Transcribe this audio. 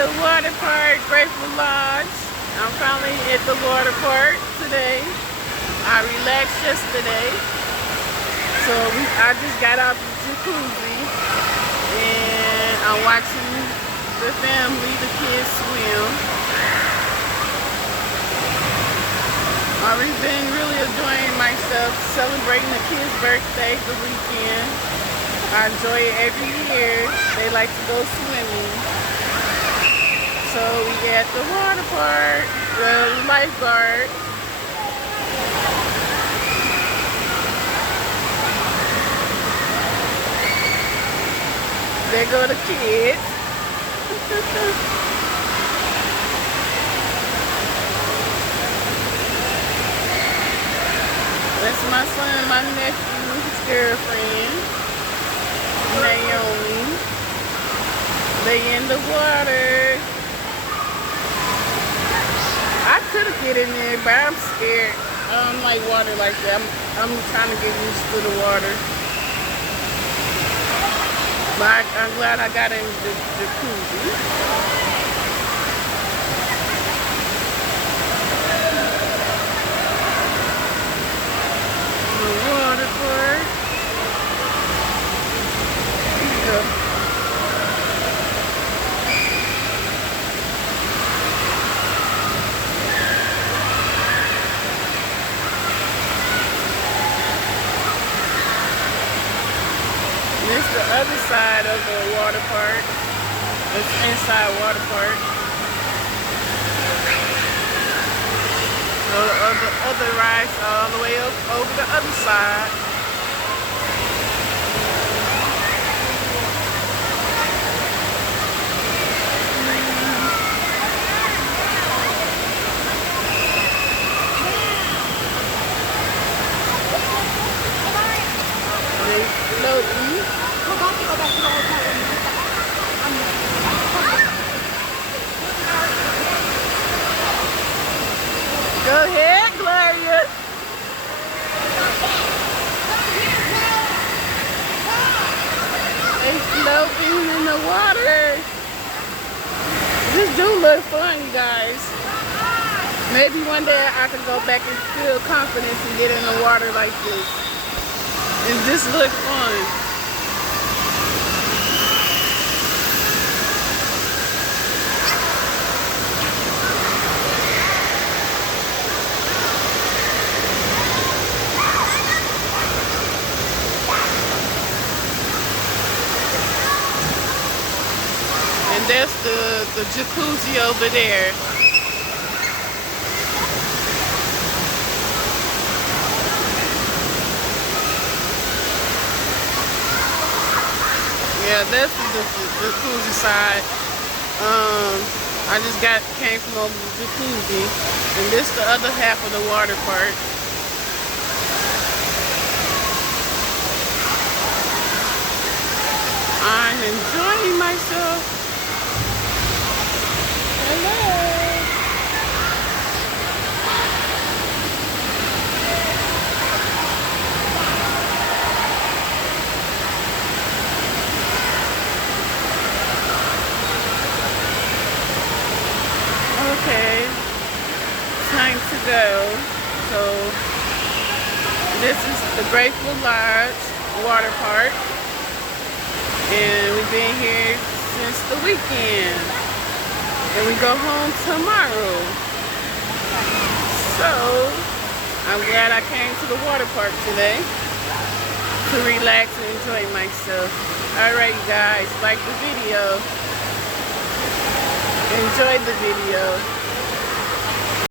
the water park, Grateful Lodge. I'm finally at the water park today. I relaxed yesterday. So I just got out the jacuzzi and I'm watching the family, the kids swim. I've been really enjoying myself, celebrating the kids' birthday the weekend. I enjoy it every year. They like to go swimming. So we at the water park, the lifeguard. There go the kids. That's my son, my nephew, his girlfriend, Naomi. They in the water. I could have get in there, but I'm scared. I don't like water like that. I'm trying to get used to the water. But I'm glad I got in the jacuzzi. This is the other side of the water park. It's inside water park. So the other rides are all the way up over the other side. They floating. Go ahead, Gloria. They floating in the water. This do look fun, you guys. Maybe one day I can go back and feel confidence and get in the water like this. It just look fun. And that's the jacuzzi over there. Yeah, that's the jacuzzi side. I just came from over the jacuzzi, and this the other half of the water park. I'm enjoying myself. Hello. Okay, time to go. So this is the Grateful Lodge water park, and we've been here since the weekend, and we go home tomorrow. So I'm glad I came to the water park today to relax and enjoy myself. Alright, you guys, like the video. Enjoy the video.